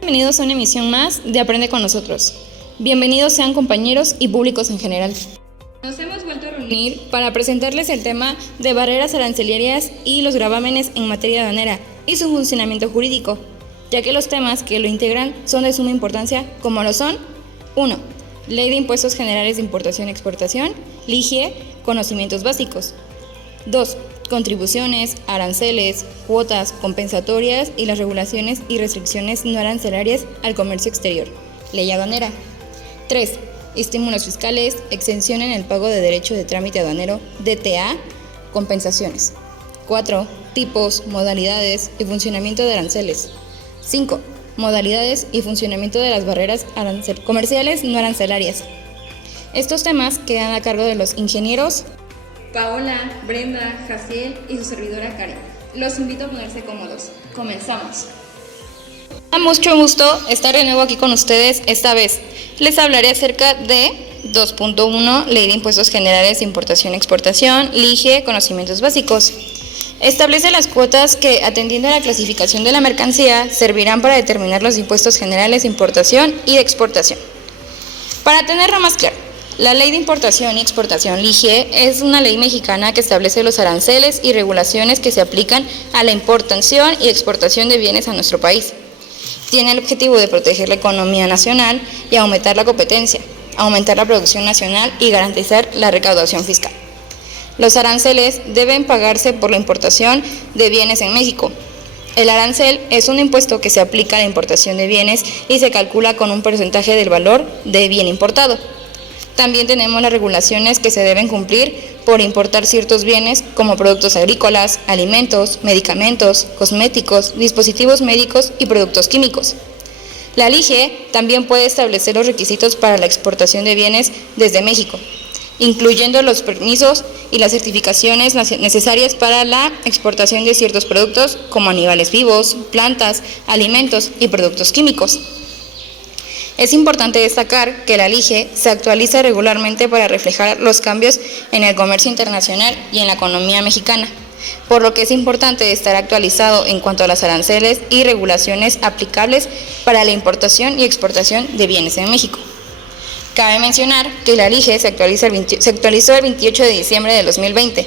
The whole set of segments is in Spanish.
Bienvenidos a una emisión más de Aprende con nosotros. Bienvenidos sean compañeros y públicos en general. Nos hemos vuelto a reunir para presentarles el tema de barreras arancelarias y los gravámenes en materia aduanera y su funcionamiento jurídico, ya que los temas que lo integran son de suma importancia, como lo son 1. Ley de Impuestos Generales de Importación y Exportación, LIGE, conocimientos básicos. 2. Contribuciones, aranceles, cuotas compensatorias y las regulaciones y restricciones no arancelarias al comercio exterior, ley aduanera. 3. Estímulos fiscales, exención en el pago de derecho de trámite aduanero, DTA, compensaciones. 4. Tipos, modalidades y funcionamiento de aranceles. 5. Modalidades y funcionamiento de las barreras comerciales no arancelarias. Estos temas quedan a cargo de los ingenieros Paola, Brenda, Jaciel y su servidora Karen. Los invito a ponerse cómodos. Comenzamos. Da mucho gusto estar de nuevo aquí con ustedes. Esta vez les hablaré acerca de 2.1, Ley de Impuestos Generales de Importación y Exportación, LIGE, conocimientos básicos. Establece las cuotas que, atendiendo a la clasificación de la mercancía, servirán para determinar los impuestos generales de importación y de exportación. Para tenerlo más claro, la Ley de Importación y Exportación, LIGE, es una ley mexicana que establece los aranceles y regulaciones que se aplican a la importación y exportación de bienes a nuestro país. Tiene el objetivo de proteger la economía nacional y aumentar la competencia, aumentar la producción nacional y garantizar la recaudación fiscal. Los aranceles deben pagarse por la importación de bienes en México. El arancel es un impuesto que se aplica a la importación de bienes y se calcula con un porcentaje del valor del bien importado. También tenemos las regulaciones que se deben cumplir por importar ciertos bienes como productos agrícolas, alimentos, medicamentos, cosméticos, dispositivos médicos y productos químicos. La LIGE también puede establecer los requisitos para la exportación de bienes desde México, incluyendo los permisos y las certificaciones necesarias para la exportación de ciertos productos como animales vivos, plantas, alimentos y productos químicos. Es importante destacar que la LIGE se actualiza regularmente para reflejar los cambios en el comercio internacional y en la economía mexicana, por lo que es importante estar actualizado en cuanto a las aranceles y regulaciones aplicables para la importación y exportación de bienes en México. Cabe mencionar que la LIGE se actualizó el 28 de diciembre de 2020.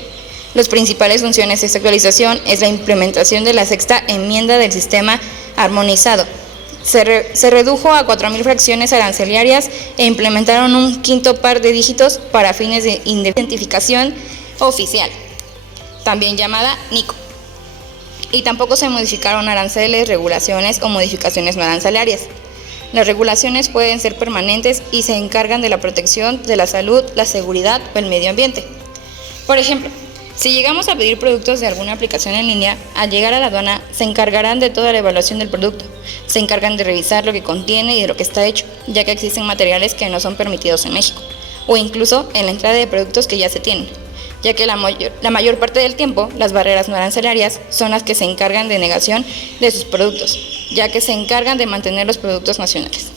Las principales funciones de esta actualización es la implementación de la sexta enmienda del sistema armonizado. Se redujo a 4.000 fracciones arancelarias e implementaron un quinto par de dígitos para fines de identificación oficial, también llamada NICO. Y tampoco se modificaron aranceles, regulaciones o modificaciones no arancelarias. Las regulaciones pueden ser permanentes y se encargan de la protección de la salud, la seguridad o el medio ambiente. Por ejemplo, si llegamos a pedir productos de alguna aplicación en línea, al llegar a la aduana se encargarán de toda la evaluación del producto, se encargan de revisar lo que contiene y de lo que está hecho, ya que existen materiales que no son permitidos en México, o incluso en la entrada de productos que ya se tienen, ya que la mayor parte del tiempo las barreras no arancelarias son las que se encargan de negación de sus productos, ya que se encargan de mantener los productos nacionales.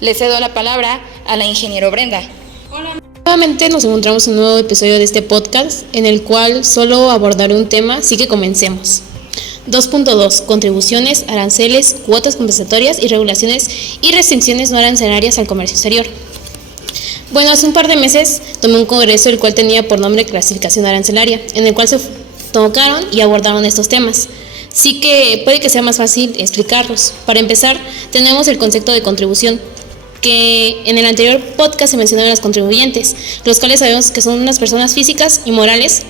Le cedo la palabra a la ingeniero Brenda. Hola. Nuevamente nos encontramos en un nuevo episodio de este podcast, en el cual solo abordaré un tema, así que comencemos. 2.2. Contribuciones, aranceles, cuotas compensatorias y regulaciones y restricciones no arancelarias al comercio exterior. Bueno, hace un par de meses tomé un congreso el cual tenía por nombre clasificación arancelaria, en el cual se tocaron y abordaron estos temas. Así que puede que sea más fácil explicarlos. Para empezar, tenemos el concepto de contribución, que en el anterior podcast se mencionaron los contribuyentes, los cuales sabemos que son unas personas físicas y morales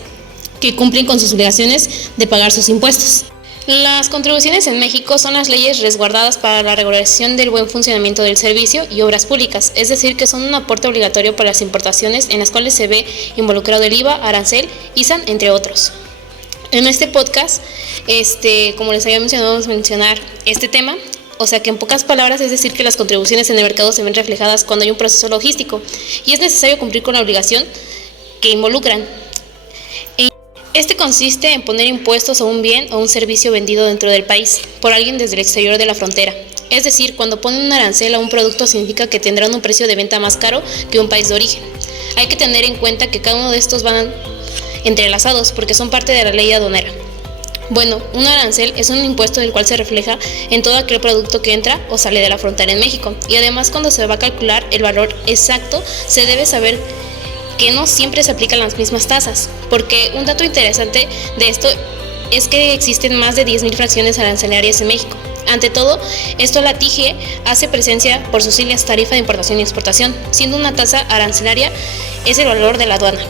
que cumplen con sus obligaciones de pagar sus impuestos. Las contribuciones en México son las leyes resguardadas para la regulación del buen funcionamiento del servicio y obras públicas, es decir, que son un aporte obligatorio para las importaciones en las cuales se ve involucrado el IVA, arancel, ISAN, entre otros. En este podcast, como les había mencionado, vamos a mencionar este tema. O sea que en pocas palabras es decir que las contribuciones en el mercado se ven reflejadas cuando hay un proceso logístico y es necesario cumplir con la obligación que involucran. Este consiste en poner impuestos a un bien o un servicio vendido dentro del país por alguien desde el exterior de la frontera. Es decir, cuando ponen un arancel a un producto significa que tendrán un precio de venta más caro que un país de origen. Hay que tener en cuenta que cada uno de estos van entrelazados porque son parte de la ley aduanera. Bueno, un arancel es un impuesto del cual se refleja en todo aquel producto que entra o sale de la frontera en México. Y además, cuando se va a calcular el valor exacto, se debe saber que no siempre se aplican las mismas tasas, porque un dato interesante de esto es que existen más de 10.000 fracciones arancelarias en México. Ante todo, la TIGE hace presencia por sus siglas tarifa de importación y exportación, siendo una tasa arancelaria es el valor de la aduana.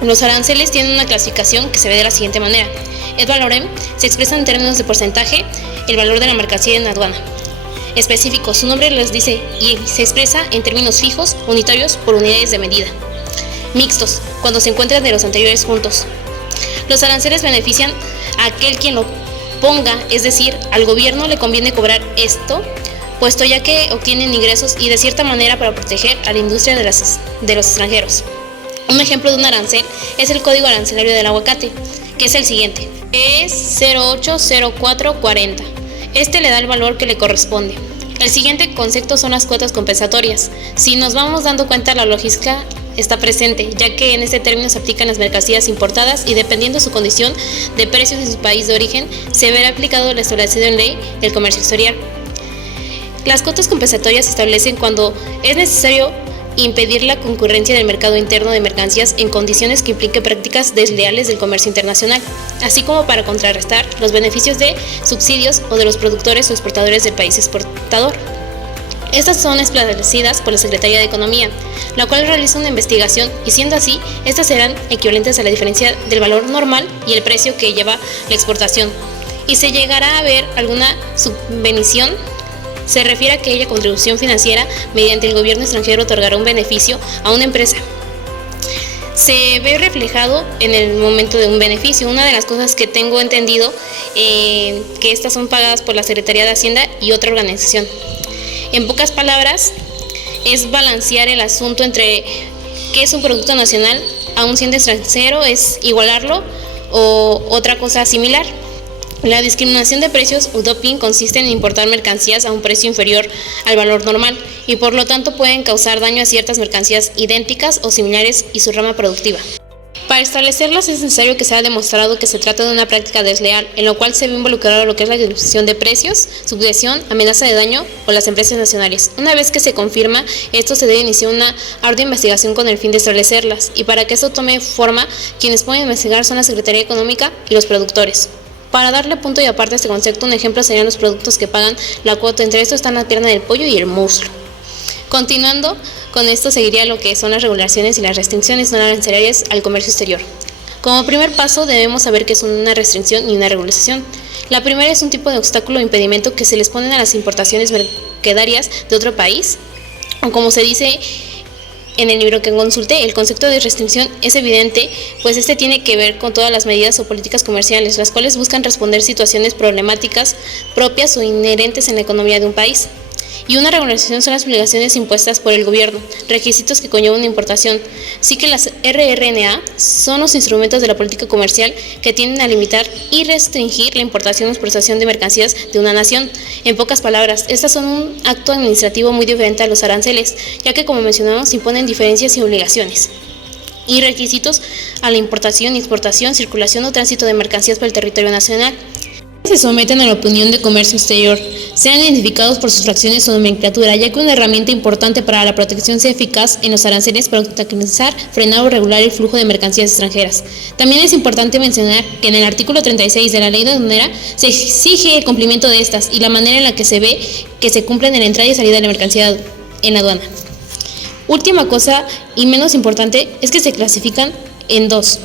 Los aranceles tienen una clasificación que se ve de la siguiente manera. Et valorem se expresa en términos de porcentaje el valor de la mercancía en aduana. Específico, su nombre les dice, y se expresa en términos fijos, unitarios, por unidades de medida. Mixtos, cuando se encuentran de los anteriores juntos. Los aranceles benefician a aquel quien lo ponga, es decir, al gobierno le conviene cobrar esto, puesto ya que obtienen ingresos y de cierta manera para proteger a la industria de los extranjeros. Un ejemplo de un arancel es el Código Arancelario del Aguacate, que es el siguiente. Es 080440. Este le da el valor que le corresponde. El siguiente concepto son las cuotas compensatorias. Si nos vamos dando cuenta, la lógica está presente, ya que en este término se aplican las mercancías importadas y dependiendo de su condición de precios en su país de origen, se verá aplicado lo establecido en ley del comercio exterior. Las cuotas compensatorias se establecen cuando es necesario impedir la concurrencia del mercado interno de mercancías en condiciones que impliquen prácticas desleales del comercio internacional, así como para contrarrestar los beneficios de subsidios o de los productores o exportadores del país exportador. Estas son establecidas por la Secretaría de Economía, la cual realiza una investigación y siendo así, estas serán equivalentes a la diferencia del valor normal y el precio que lleva la exportación. Y se llegará a ver alguna subvención, se refiere a aquella contribución financiera mediante el gobierno extranjero otorgará un beneficio a una empresa. Se ve reflejado en el momento de un beneficio. Una de las cosas que tengo entendido que estas son pagadas por la Secretaría de Hacienda y otra organización. En pocas palabras, es balancear el asunto entre qué es un producto nacional, aún siendo extranjero, es igualarlo o otra cosa similar. La discriminación de precios o dumping consiste en importar mercancías a un precio inferior al valor normal y por lo tanto pueden causar daño a ciertas mercancías idénticas o similares y su rama productiva. Para establecerlas es necesario que sea demostrado que se trata de una práctica desleal, en lo cual se ve involucrado lo que es la disminución de precios, subvención, amenaza de daño o las empresas nacionales. Una vez que se confirma, esto se debe iniciar una ardua investigación con el fin de establecerlas, y para que esto tome forma, quienes pueden investigar son la Secretaría Económica y los productores. Para darle punto y aparte a este concepto, un ejemplo serían los productos que pagan la cuota. Entre estos están la pierna del pollo y el muslo. Continuando con esto seguiría lo que son las regulaciones y las restricciones no arancelarias al comercio exterior. Como primer paso debemos saber qué es una restricción y una regulación. La primera es un tipo de obstáculo o impedimento que se les ponen a las importaciones mercedarias de otro país, o como se dice en el libro que consulté, el concepto de restricción es evidente, pues este tiene que ver con todas las medidas o políticas comerciales, las cuales buscan responder situaciones problemáticas propias o inherentes en la economía de un país. Y una regulación son las obligaciones impuestas por el gobierno, requisitos que conllevan una importación. Sí que las RRNA son los instrumentos de la política comercial que tienden a limitar y restringir la importación o exportación de mercancías de una nación. En pocas palabras, estas son un acto administrativo muy diferente a los aranceles, ya que como mencionamos imponen diferencias y obligaciones y requisitos a la importación, exportación, circulación o tránsito de mercancías por el territorio nacional. Se someten a la opinión de comercio exterior, sean identificados por sus fracciones o nomenclatura, ya que una herramienta importante para la protección sea eficaz en los aranceles para obstaculizar, frenar o regular el flujo de mercancías extranjeras. También es importante mencionar que en el artículo 36 de la Ley Aduanera se exige el cumplimiento de estas y la manera en la que se ve que se cumplen en la entrada y salida de la mercancía en la aduana. Última cosa y menos importante es que se clasifican en dos: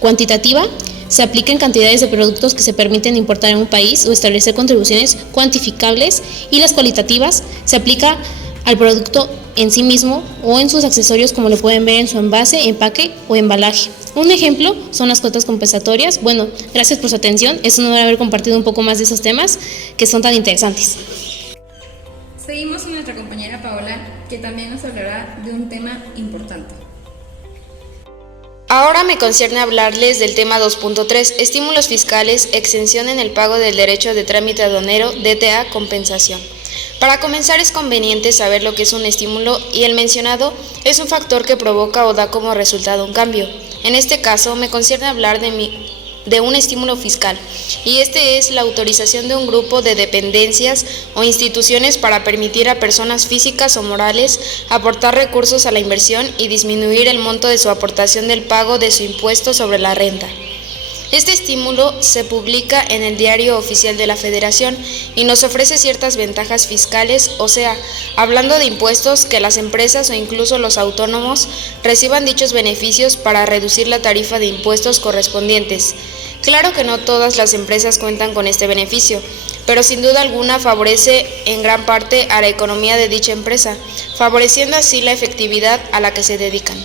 cuantitativa. Se aplican cantidades de productos que se permiten importar en un país o establecer contribuciones cuantificables, y las cualitativas se aplica al producto en sí mismo o en sus accesorios, como lo pueden ver en su envase, empaque o embalaje. Un ejemplo son las cuotas compensatorias. Bueno, gracias por su atención. Es un honor haber compartido un poco más de esos temas que son tan interesantes. Seguimos con nuestra compañera Paola, que también nos hablará de un tema importante. Ahora me concierne hablarles del tema 2.3, estímulos fiscales, exención en el pago del derecho de trámite aduanero, DTA, compensación. Para comenzar es conveniente saber lo que es un estímulo, y el mencionado es un factor que provoca o da como resultado un cambio. En este caso me concierne hablar de de un estímulo fiscal, y este es la autorización de un grupo de dependencias o instituciones para permitir a personas físicas o morales aportar recursos a la inversión y disminuir el monto de su aportación del pago de su impuesto sobre la renta. Este estímulo se publica en el Diario Oficial de la Federación y nos ofrece ciertas ventajas fiscales, o sea, hablando de impuestos, que las empresas o incluso los autónomos reciban dichos beneficios para reducir la tarifa de impuestos correspondientes. Claro que no todas las empresas cuentan con este beneficio, pero sin duda alguna favorece en gran parte a la economía de dicha empresa, favoreciendo así la efectividad a la que se dedican.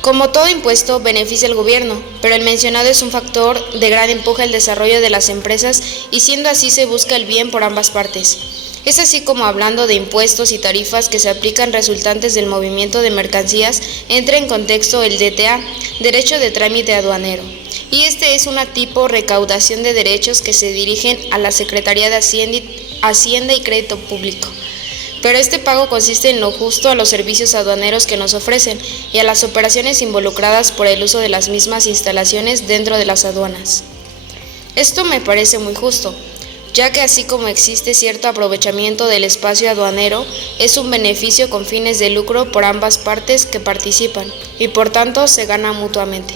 Como todo impuesto, beneficia al gobierno, pero el mencionado es un factor de gran empuje al desarrollo de las empresas y siendo así se busca el bien por ambas partes. Es así como hablando de impuestos y tarifas que se aplican resultantes del movimiento de mercancías, entra en contexto el DTA, Derecho de Trámite Aduanero, y este es una tipo recaudación de derechos que se dirigen a la Secretaría de Hacienda y Crédito Público. Pero este pago consiste en lo justo a los servicios aduaneros que nos ofrecen y a las operaciones involucradas por el uso de las mismas instalaciones dentro de las aduanas. Esto me parece muy justo, ya que así como existe cierto aprovechamiento del espacio aduanero, es un beneficio con fines de lucro por ambas partes que participan y por tanto se gana mutuamente.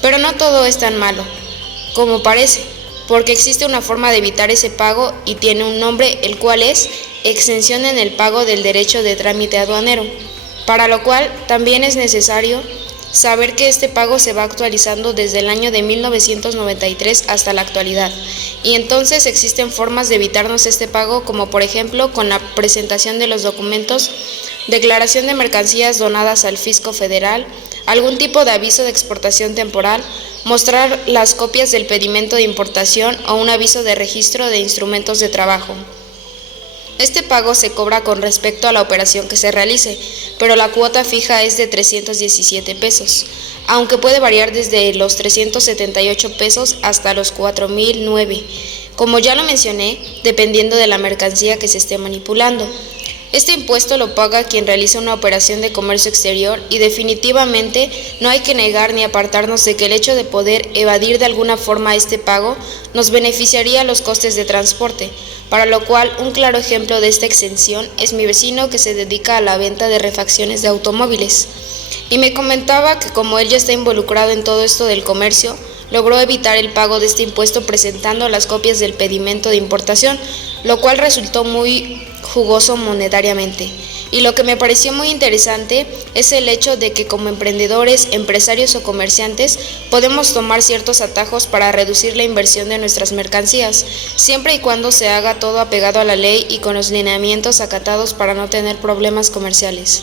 Pero no todo es tan malo como parece, porque existe una forma de evitar ese pago y tiene un nombre, el cual es exención en el pago del derecho de trámite aduanero, para lo cual también es necesario saber que este pago se va actualizando desde el año de 1993 hasta la actualidad, y entonces existen formas de evitarnos este pago, como por ejemplo con la presentación de los documentos, declaración de mercancías donadas al fisco federal, algún tipo de aviso de exportación temporal, mostrar las copias del pedimento de importación o un aviso de registro de instrumentos de trabajo. Este pago se cobra con respecto a la operación que se realice, pero la cuota fija es de 317 pesos, aunque puede variar desde los 378 pesos hasta los 4.009, como ya lo mencioné, dependiendo de la mercancía que se esté manipulando. Este impuesto lo paga quien realiza una operación de comercio exterior y definitivamente no hay que negar ni apartarnos de que el hecho de poder evadir de alguna forma este pago nos beneficiaría los costes de transporte, para lo cual un claro ejemplo de esta exención es mi vecino que se dedica a la venta de refacciones de automóviles. Y me comentaba que como él ya está involucrado en todo esto del comercio, logró evitar el pago de este impuesto presentando las copias del pedimento de importación, lo cual resultó muy jugoso monetariamente. Y lo que me pareció muy interesante es el hecho de que como emprendedores, empresarios o comerciantes podemos tomar ciertos atajos para reducir la inversión de nuestras mercancías, siempre y cuando se haga todo apegado a la ley y con los lineamientos acatados para no tener problemas comerciales.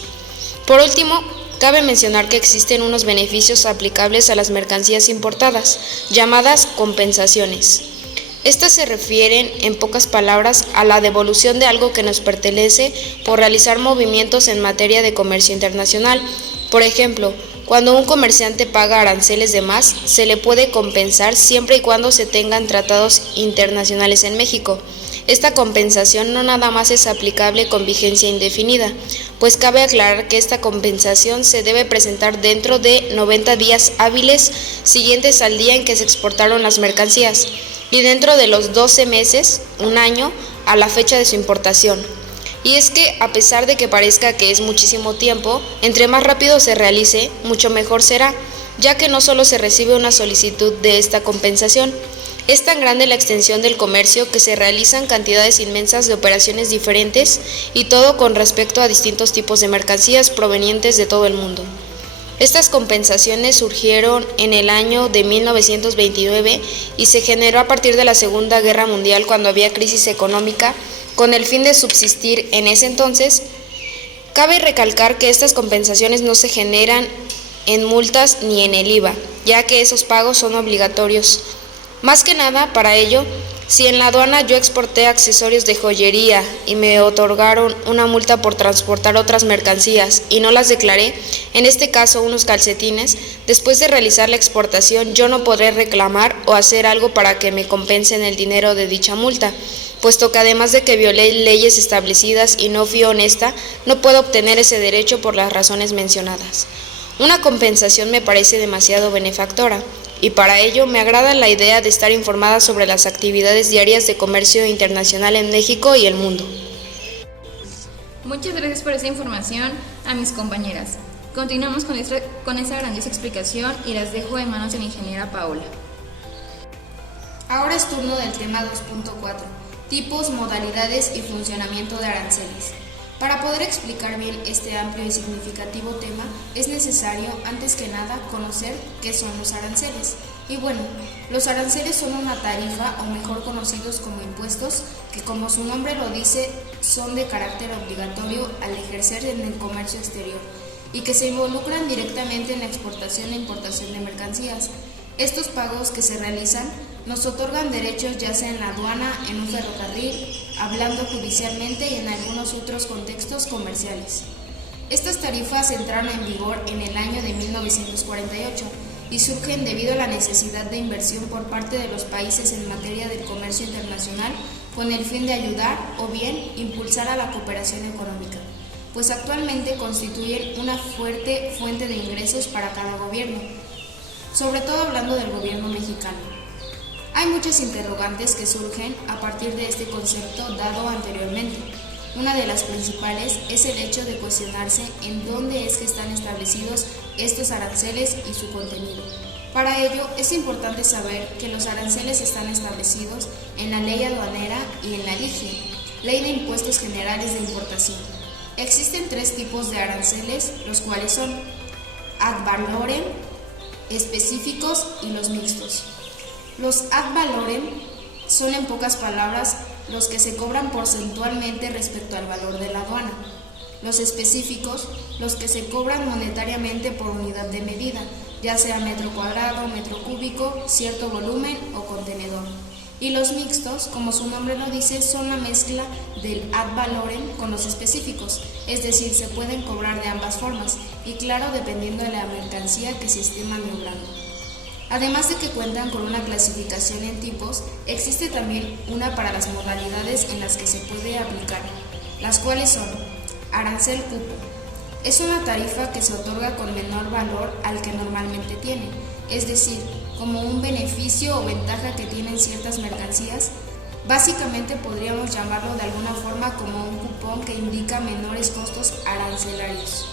Por último, cabe mencionar que existen unos beneficios aplicables a las mercancías importadas, llamadas compensaciones. Estas se refieren, en pocas palabras, a la devolución de algo que nos pertenece por realizar movimientos en materia de comercio internacional. Por ejemplo, cuando un comerciante paga aranceles de más, se le puede compensar siempre y cuando se tengan tratados internacionales en México. Esta compensación no nada más es aplicable con vigencia indefinida, pues cabe aclarar que esta compensación se debe presentar dentro de 90 días hábiles siguientes al día en que se exportaron las mercancías y dentro de los 12 meses, un año, a la fecha de su importación. Y es que, a pesar de que parezca que es muchísimo tiempo, entre más rápido se realice, mucho mejor será, ya que no solo se recibe una solicitud de esta compensación, es tan grande la extensión del comercio que se realizan cantidades inmensas de operaciones diferentes y todo con respecto a distintos tipos de mercancías provenientes de todo el mundo. Estas compensaciones surgieron en el año de 1929 y se generó a partir de la Segunda Guerra Mundial cuando había crisis económica con el fin de subsistir en ese entonces. Cabe recalcar que estas compensaciones no se generan en multas ni en el IVA, ya que esos pagos son obligatorios. Más que nada, para ello, si en la aduana yo exporté accesorios de joyería y me otorgaron una multa por transportar otras mercancías y no las declaré, en este caso unos calcetines, después de realizar la exportación yo no podré reclamar o hacer algo para que me compensen el dinero de dicha multa, puesto que además de que violé leyes establecidas y no fui honesta, no puedo obtener ese derecho por las razones mencionadas. Una compensación me parece demasiado benefactora. y para ello me agrada la idea de estar informada sobre las actividades diarias de comercio internacional en México y el mundo. Muchas gracias por esa información a mis compañeras. Continuamos con esta grandiosa explicación y las dejo en manos de la ingeniera Paola. Ahora es turno del tema 2.4, tipos, modalidades y funcionamiento de aranceles. Para poder explicar bien este amplio y significativo tema, es necesario, antes que nada, conocer qué son los aranceles. Y bueno, los aranceles son una tarifa, o mejor conocidos como impuestos, que como su nombre lo dice, son de carácter obligatorio al ejercer en el comercio exterior y que se involucran directamente en la exportación e importación de mercancías. Estos pagos que se realizan nos otorgan derechos ya sea en la aduana, en un ferrocarril, hablando judicialmente y en algunos otros contextos comerciales. Estas tarifas entraron en vigor en el año de 1948 y surgen debido a la necesidad de inversión por parte de los países en materia del comercio internacional con el fin de ayudar o bien impulsar a la cooperación económica, pues actualmente constituyen una fuerte fuente de ingresos para cada gobierno, sobre todo hablando del gobierno mexicano. Hay muchas interrogantes que surgen a partir de este concepto dado anteriormente. Una de las principales es el hecho de cuestionarse en dónde es que están establecidos estos aranceles y su contenido. Para ello es importante saber que los aranceles están establecidos en la Ley Aduanera y en la LIGE, Ley de Impuestos Generales de Importación. Existen tres tipos de aranceles, los cuales son ad valorem, específicos y los mixtos. Los ad valorem son en pocas palabras los que se cobran porcentualmente respecto al valor de la aduana. Los específicos, los que se cobran monetariamente por unidad de medida, ya sea metro cuadrado, metro cúbico, cierto volumen o contenedor. Y los mixtos, como su nombre lo dice, son la mezcla del ad valorem con los específicos, es decir, se pueden cobrar de ambas formas, y claro, dependiendo de la mercancía que se esté maniobrando. Además de que cuentan con una clasificación en tipos, existe también una para las modalidades en las que se puede aplicar, las cuales son arancel cupo. Es una tarifa que se otorga con menor valor al que normalmente tiene, es decir, como un beneficio o ventaja que tienen ciertas mercancías. Básicamente podríamos llamarlo de alguna forma como un cupón que indica menores costos arancelarios.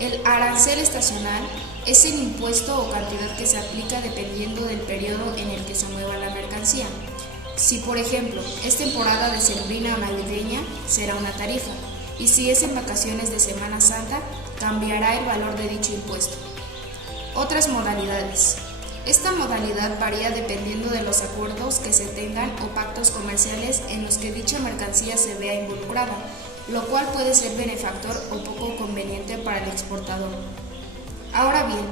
El arancel estacional es el impuesto o cantidad que se aplica dependiendo del periodo en el que se mueva la mercancía. Si, por ejemplo, es temporada decembrina o navideña, será una tarifa, y si es en vacaciones de Semana Santa, cambiará el valor de dicho impuesto. Otras modalidades. Esta modalidad varía dependiendo de los acuerdos que se tengan o pactos comerciales en los que dicha mercancía se vea involucrada, lo cual puede ser benefactor o poco conveniente para el exportador. Ahora bien,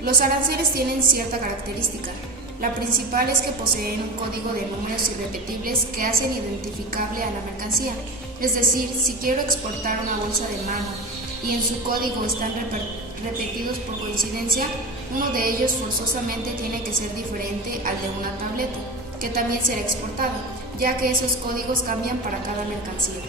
los aranceles tienen cierta característica. La principal es que poseen un código de números irrepetibles que hacen identificable a la mercancía. Es decir, si quiero exportar una bolsa de mano y en su código están repetidos por coincidencia, uno de ellos forzosamente tiene que ser diferente al de una tableta, que también será exportado, ya que esos códigos cambian para cada mercancía.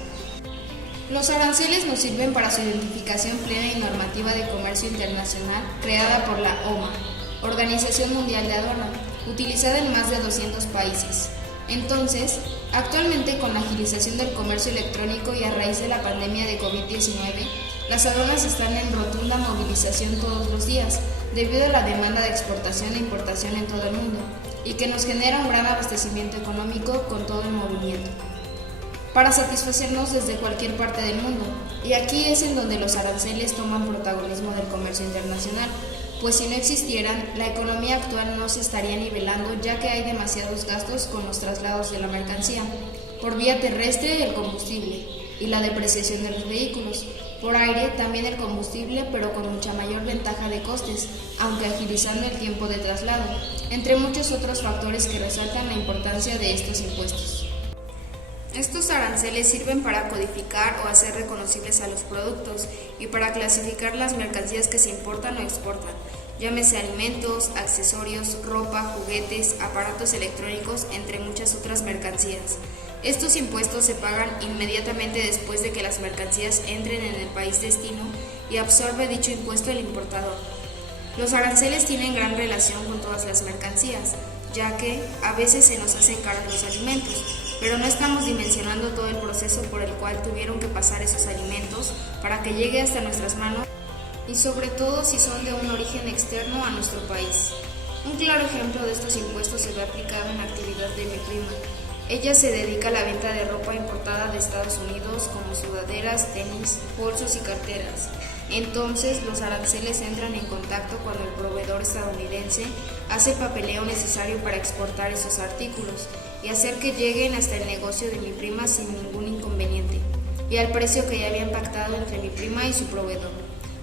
Los aranceles nos sirven para su identificación plena y normativa de comercio internacional creada por la OMA, Organización Mundial de Aduana, utilizada en más de 200 países. Entonces, actualmente con la agilización del comercio electrónico y a raíz de la pandemia de COVID-19, las aduanas están en rotunda movilización todos los días, debido a la demanda de exportación e importación en todo el mundo, y que nos genera un gran abastecimiento económico con todo el movimiento, para satisfacernos desde cualquier parte del mundo, y aquí es en donde los aranceles toman protagonismo del comercio internacional, pues si no existieran, la economía actual no se estaría nivelando, ya que hay demasiados gastos con los traslados de la mercancía, por vía terrestre el combustible y la depreciación de los vehículos, por aire también el combustible, pero con mucha mayor ventaja de costes, aunque agilizando el tiempo de traslado, entre muchos otros factores que resaltan la importancia de estos impuestos. Estos aranceles sirven para codificar o hacer reconocibles a los productos y para clasificar las mercancías que se importan o exportan, llámese alimentos, accesorios, ropa, juguetes, aparatos electrónicos, entre muchas otras mercancías. Estos impuestos se pagan inmediatamente después de que las mercancías entren en el país destino y absorbe dicho impuesto el importador. Los aranceles tienen gran relación con todas las mercancías, ya que a veces se nos hacen caros los alimentos, pero no estamos dimensionando todo el proceso por el cual tuvieron que pasar esos alimentos para que llegue hasta nuestras manos y sobre todo si son de un origen externo a nuestro país. Un claro ejemplo de estos impuestos se ve aplicado en la actividad de mi prima. Ella se dedica a la venta de ropa importada de Estados Unidos como sudaderas, tenis, bolsos y carteras. Entonces los aranceles entran en contacto cuando el proveedor estadounidense hace el papeleo necesario para exportar esos artículos y hacer que lleguen hasta el negocio de mi prima sin ningún inconveniente y al precio que ya habían pactado entre mi prima y su proveedor.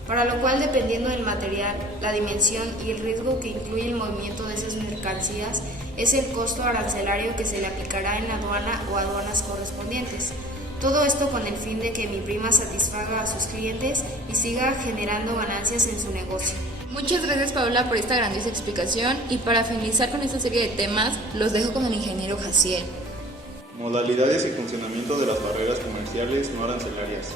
Para lo cual, dependiendo del material, la dimensión y el riesgo que incluye el movimiento de esas mercancías, es el costo arancelario que se le aplicará en la aduana o aduanas correspondientes. Todo esto con el fin de que mi prima satisfaga a sus clientes y siga generando ganancias en su negocio. Muchas gracias, Paola, por esta grandiosa explicación, y para finalizar con esta serie de temas, los dejo con el ingeniero Jaciel. Modalidades y funcionamiento de las barreras comerciales no arancelarias.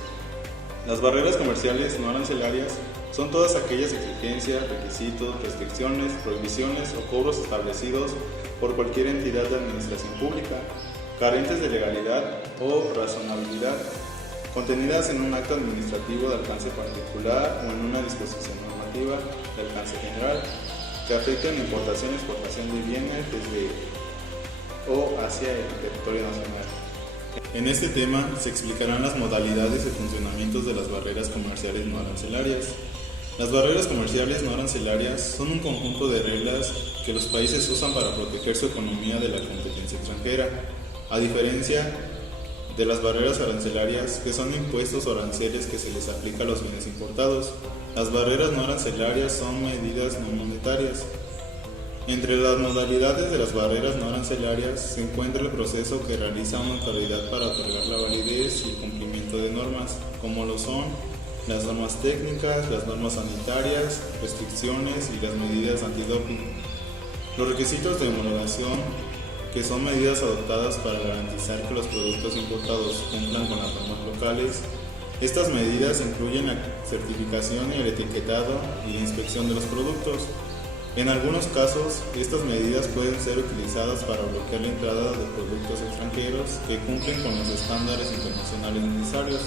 Las barreras comerciales no arancelarias son todas aquellas exigencias, requisitos, restricciones, prohibiciones o cobros establecidos por cualquier entidad de administración pública, carentes de legalidad o razonabilidad, contenidas en un acto administrativo de alcance particular o en una disposición normativa de alcance general, que afecten la importación y exportación de bienes desde o hacia el territorio nacional. En este tema se explicarán las modalidades y funcionamientos de las barreras comerciales no arancelarias. Las barreras comerciales no arancelarias son un conjunto de reglas que los países usan para proteger su economía de la competencia extranjera, a diferencia de las barreras arancelarias, que son impuestos o aranceles que se les aplica a los bienes importados. Las barreras no arancelarias son medidas no monetarias. Entre las modalidades de las barreras no arancelarias se encuentra el proceso que realiza una autoridad para otorgar la validez y el cumplimiento de normas, como lo son las normas técnicas, las normas sanitarias, restricciones y las medidas antidoping. Los requisitos de homologación, que son medidas adoptadas para garantizar que los productos importados cumplan con las normas locales. Estas medidas incluyen la certificación y el etiquetado y la inspección de los productos. En algunos casos, estas medidas pueden ser utilizadas para bloquear la entrada de productos extranjeros que cumplen con los estándares internacionales necesarios,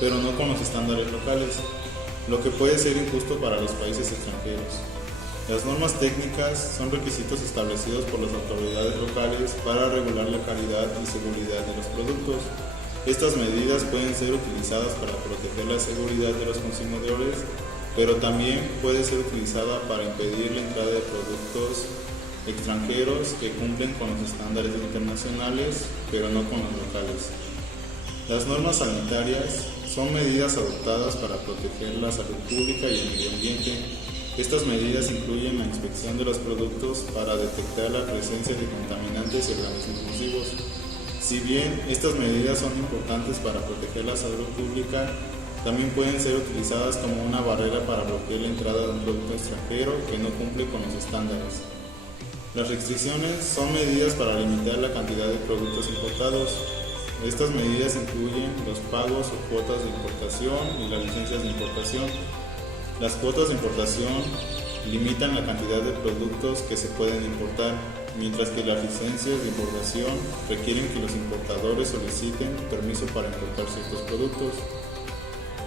pero no con los estándares locales, lo que puede ser injusto para los países extranjeros. Las normas técnicas son requisitos establecidos por las autoridades locales para regular la calidad y seguridad de los productos. Estas medidas pueden ser utilizadas para proteger la seguridad de los consumidores, pero también puede ser utilizada para impedir la entrada de productos extranjeros que cumplen con los estándares internacionales, pero no con los locales. Las normas sanitarias son medidas adoptadas para proteger la salud pública y el medio ambiente. Estas medidas incluyen la inspección de los productos para detectar la presencia de contaminantes y organismos nocivos. Si bien estas medidas son importantes para proteger la salud pública, también pueden ser utilizadas como una barrera para bloquear la entrada de un producto extranjero que no cumple con los estándares. Las restricciones son medidas para limitar la cantidad de productos importados. Estas medidas incluyen los pagos o cuotas de importación y las licencias de importación. Las cuotas de importación limitan la cantidad de productos que se pueden importar, mientras que las licencias de importación requieren que los importadores soliciten permiso para importar ciertos productos.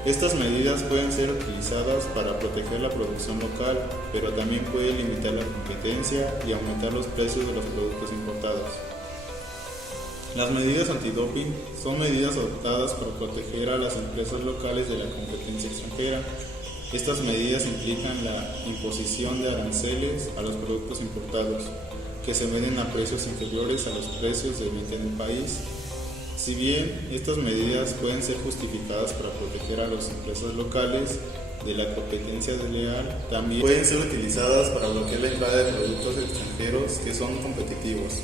Estas medidas pueden ser utilizadas para proteger la producción local, pero también pueden limitar la competencia y aumentar los precios de los productos importados. Las medidas antidoping son medidas adoptadas para proteger a las empresas locales de la competencia extranjera. Estas medidas implican la imposición de aranceles a los productos importados, que se venden a precios inferiores a los precios de venta en el país. Si bien estas medidas pueden ser justificadas para proteger a las empresas locales de la competencia desleal, también pueden ser utilizadas para bloquear la entrada de productos extranjeros que son competitivos.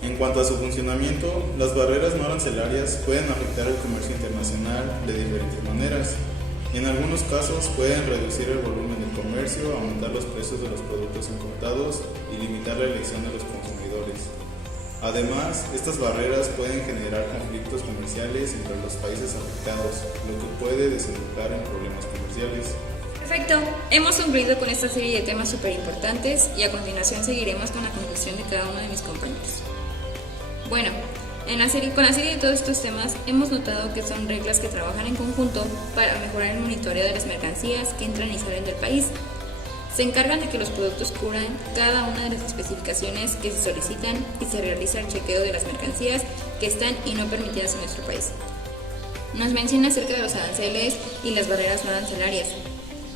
En cuanto a su funcionamiento, las barreras no arancelarias pueden afectar el comercio internacional de diferentes maneras. En algunos casos pueden reducir el volumen del comercio, aumentar los precios de los productos importados y limitar la elección de los consumidores. Además, estas barreras pueden generar conflictos comerciales entre los países afectados, lo que puede desembocar en problemas comerciales. Perfecto, hemos concluido con esta serie de temas súper importantes y a continuación seguiremos con la conclusión de cada uno de mis compañeros. Bueno, con la serie de todos estos temas hemos notado que son reglas que trabajan en conjunto para mejorar el monitoreo de las mercancías que entran y salen del país. Se encargan de que los productos cubran cada una de las especificaciones que se solicitan y se realiza el chequeo de las mercancías que están y no permitidas en nuestro país. Nos menciona acerca de los aranceles y las barreras no arancelarias.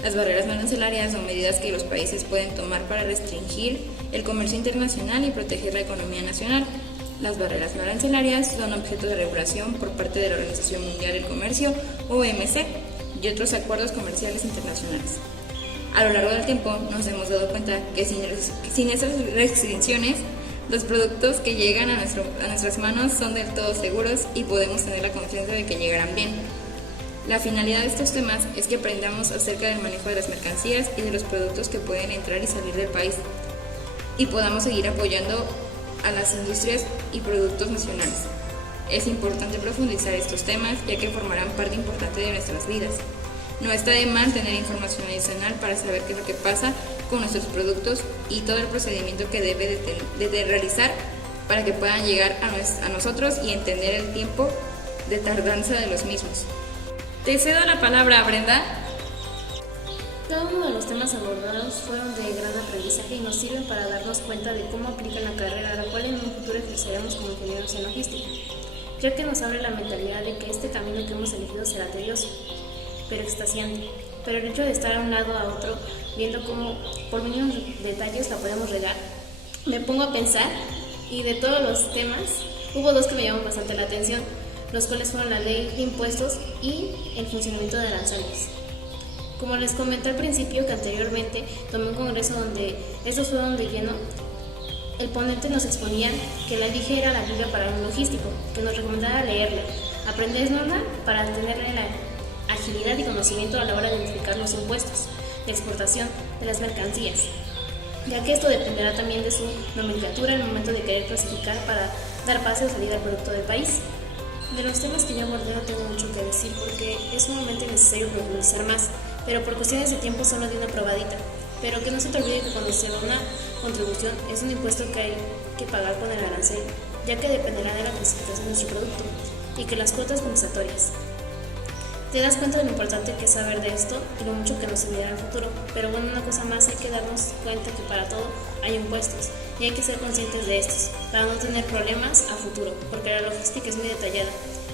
Las barreras no arancelarias son medidas que los países pueden tomar para restringir el comercio internacional y proteger la economía nacional. Las barreras no arancelarias son objeto de regulación por parte de la Organización Mundial del Comercio, OMC, y otros acuerdos comerciales internacionales. A lo largo del tiempo nos hemos dado cuenta que sin esas restricciones, los productos que llegan a nuestras manos son del todo seguros y podemos tener la confianza de que llegarán bien. La finalidad de estos temas es que aprendamos acerca del manejo de las mercancías y de los productos que pueden entrar y salir del país y podamos seguir apoyando a las industrias y productos nacionales. Es importante profundizar estos temas ya que formarán parte importante de nuestras vidas. No está de más tener información adicional para saber qué es lo que pasa con nuestros productos y todo el procedimiento que debe de realizar para que puedan llegar a nosotros y entender el tiempo de tardanza de los mismos. Te cedo la palabra, Brenda. Cada uno de los temas abordados fueron de gran aprendizaje y nos sirven para darnos cuenta de cómo aplican la carrera, la cual en un futuro ejerceremos como ingenieros en logística, ya que nos abre la mentalidad de que este camino que hemos elegido será tedioso, pero extasiante. Pero el hecho de estar a un lado a otro, viendo cómo por mínimos detalles la podemos regar, me pongo a pensar, y de todos los temas, hubo dos que me llaman bastante la atención, los cuales fueron la ley de impuestos y el funcionamiento de aranceles. Como les comenté al principio que anteriormente tomé un congreso donde estos fueron de lleno, el ponente nos exponía que la LIGE era la Biblia para un logístico, que nos recomendaba leerla, aprendernosla para tener la agilidad y conocimiento a la hora de identificar los impuestos de exportación de las mercancías, ya que esto dependerá también de su nomenclatura en el momento de querer clasificar para dar pase o salida al producto del país. De los temas que yo abordé no tengo mucho que decir porque es sumamente necesario profundizar más, pero por cuestiones de tiempo solo di una probadita. Pero que no se te olvide que cuando se da una contribución es un impuesto que hay que pagar con el arancel, ya que dependerá de la clasificación de nuestro producto, y que las cuotas compensatorias. Te das cuenta de lo importante que es saber de esto y lo mucho que nos servirá en el futuro, pero bueno, una cosa más, hay que darnos cuenta que para todo hay impuestos y hay que ser conscientes de estos para no tener problemas a futuro, porque la logística es muy detallada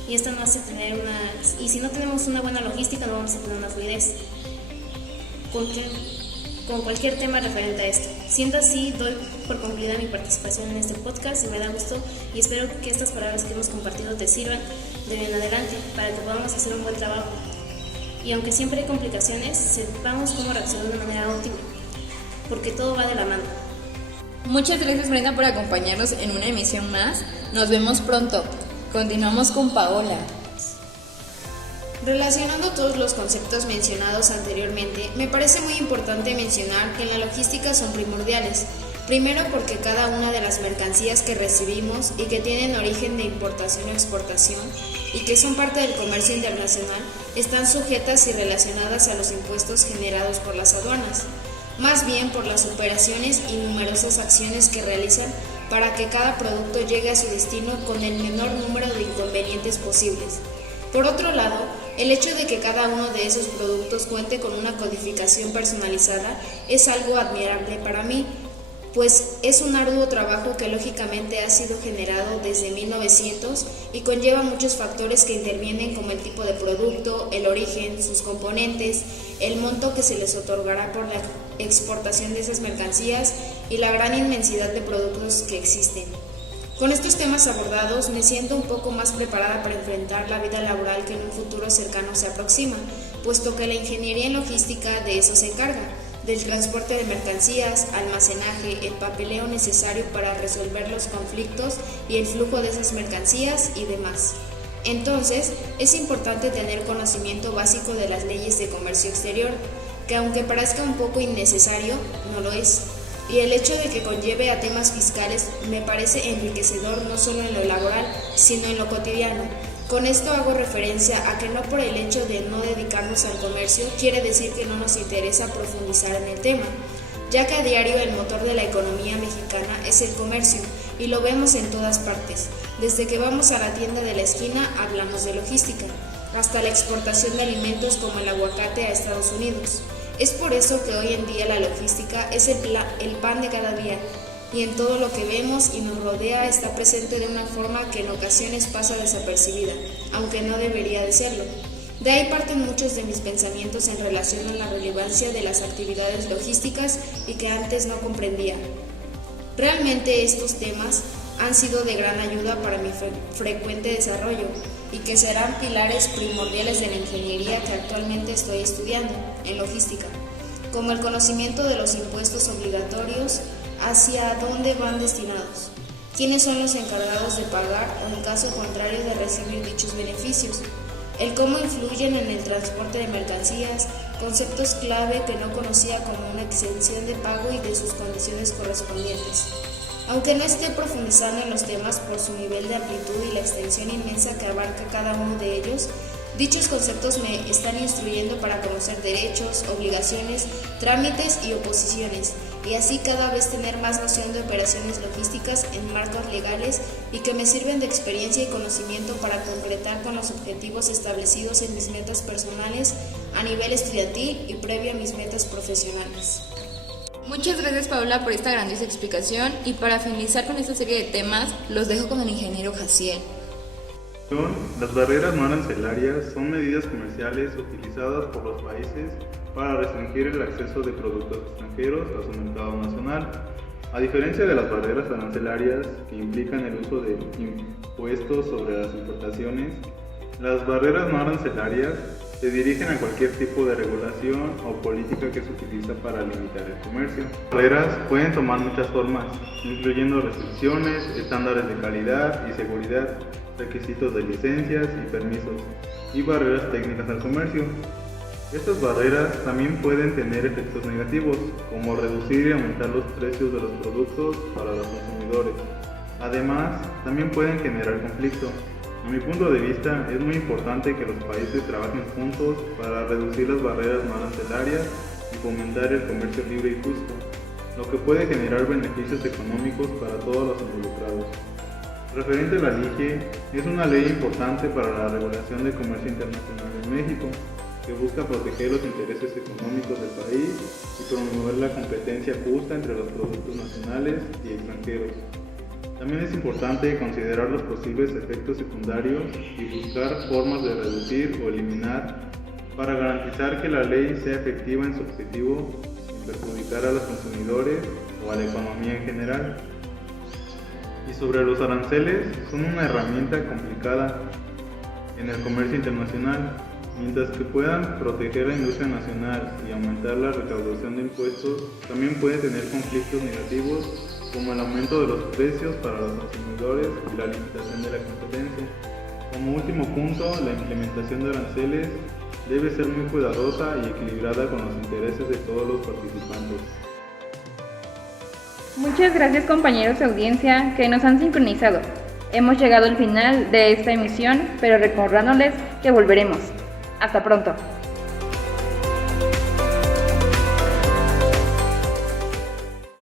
y esta no hace tener y si no tenemos una buena logística no vamos a tener una fluidez con cualquier tema referente a esto. Siendo así, doy por concluida mi participación en este podcast y me da gusto y espero que estas palabras que hemos compartido te sirvan de bien adelante para que podamos hacer un buen trabajo. Y aunque siempre hay complicaciones, sepamos cómo reaccionar de manera óptima, porque todo va de la mano. Muchas gracias, Brenda, por acompañarnos en una emisión más. Nos vemos pronto. Continuamos con Paola. Relacionando todos los conceptos mencionados anteriormente, me parece muy importante mencionar que en la logística son primordiales. Primero porque cada una de las mercancías que recibimos y que tienen origen de importación o exportación y que son parte del comercio internacional están sujetas y relacionadas a los impuestos generados por las aduanas, más bien por las operaciones y numerosas acciones que realizan para que cada producto llegue a su destino con el menor número de inconvenientes posibles. Por otro lado, el hecho de que cada uno de esos productos cuente con una codificación personalizada es algo admirable para mí, pues es un arduo trabajo que lógicamente ha sido generado desde 1900 y conlleva muchos factores que intervienen como el tipo de producto, el origen, sus componentes, el monto que se les otorgará por la exportación de esas mercancías y la gran inmensidad de productos que existen. Con estos temas abordados me siento un poco más preparada para enfrentar la vida laboral que en un futuro cercano se aproxima, puesto que la ingeniería en logística de eso se encarga, del transporte de mercancías, almacenaje, el papeleo necesario para resolver los conflictos y el flujo de esas mercancías y demás. Entonces, es importante tener conocimiento básico de las leyes de comercio exterior, que aunque parezca un poco innecesario, no lo es. Y el hecho de que conlleve a temas fiscales me parece enriquecedor no solo en lo laboral, sino en lo cotidiano, Con esto hago referencia a que no por el hecho de no dedicarnos al comercio quiere decir que no nos interesa profundizar en el tema, ya que a diario el motor de la economía mexicana es el comercio y lo vemos en todas partes. Desde que vamos a la tienda de la esquina hablamos de logística, hasta la exportación de alimentos como el aguacate a Estados Unidos. Es por eso que hoy en día la logística es el pan de cada día, y en todo lo que vemos y nos rodea está presente de una forma que en ocasiones pasa desapercibida, aunque no debería de serlo. De ahí parten muchos de mis pensamientos en relación a la relevancia de las actividades logísticas y que antes no comprendía. Realmente estos temas han sido de gran ayuda para mi frecuente desarrollo y que serán pilares primordiales de la ingeniería que actualmente estoy estudiando en logística, como el conocimiento de los impuestos obligatorios, hacia dónde van destinados, quiénes son los encargados de pagar o en caso contrario de recibir dichos beneficios, el cómo influyen en el transporte de mercancías, conceptos clave que no conocía como una exención de pago y de sus condiciones correspondientes. Aunque no esté profundizando en los temas por su nivel de amplitud y la extensión inmensa que abarca cada uno de ellos, dichos conceptos me están instruyendo para conocer derechos, obligaciones, trámites y oposiciones, y así cada vez tener más noción de operaciones logísticas en marcos legales y que me sirven de experiencia y conocimiento para concretar con los objetivos establecidos en mis metas personales a nivel estudiantil y previo a mis metas profesionales. Muchas gracias, Paula, por esta grandiosa explicación, y para finalizar con esta serie de temas los dejo con el ingeniero Jaciel. Las barreras no arancelarias son medidas comerciales utilizadas por los países para restringir el acceso de productos extranjeros a su mercado nacional. A diferencia de las barreras arancelarias que implican el uso de impuestos sobre las importaciones, las barreras no arancelarias se dirigen a cualquier tipo de regulación o política que se utiliza para limitar el comercio. Las barreras pueden tomar muchas formas, incluyendo restricciones, estándares de calidad y seguridad, requisitos de licencias y permisos, y barreras técnicas al comercio. Estas barreras también pueden tener efectos negativos, como reducir y aumentar los precios de los productos para los consumidores. Además, también pueden generar conflicto. A mi punto de vista, es muy importante que los países trabajen juntos para reducir las barreras no arancelarias y fomentar el comercio libre y justo, lo que puede generar beneficios económicos para todos los involucrados. Referente a la LIGE, es una ley importante para la regulación del comercio internacional en México, que busca proteger los intereses económicos del país y promover la competencia justa entre los productos nacionales y extranjeros. También es importante considerar los posibles efectos secundarios y buscar formas de reducir o eliminar para garantizar que la ley sea efectiva en su objetivo sin perjudicar a los consumidores o a la economía en general. Y sobre los aranceles, son una herramienta complicada en el comercio internacional. Mientras que puedan proteger la industria nacional y aumentar la recaudación de impuestos, también pueden tener conflictos negativos como el aumento de los precios para los consumidores y la limitación de la competencia. Como último punto, la implementación de aranceles debe ser muy cuidadosa y equilibrada con los intereses de todos los participantes. Muchas gracias, compañeros de audiencia que nos han sincronizado. Hemos llegado al final de esta emisión, pero recordándoles que volveremos. Hasta pronto.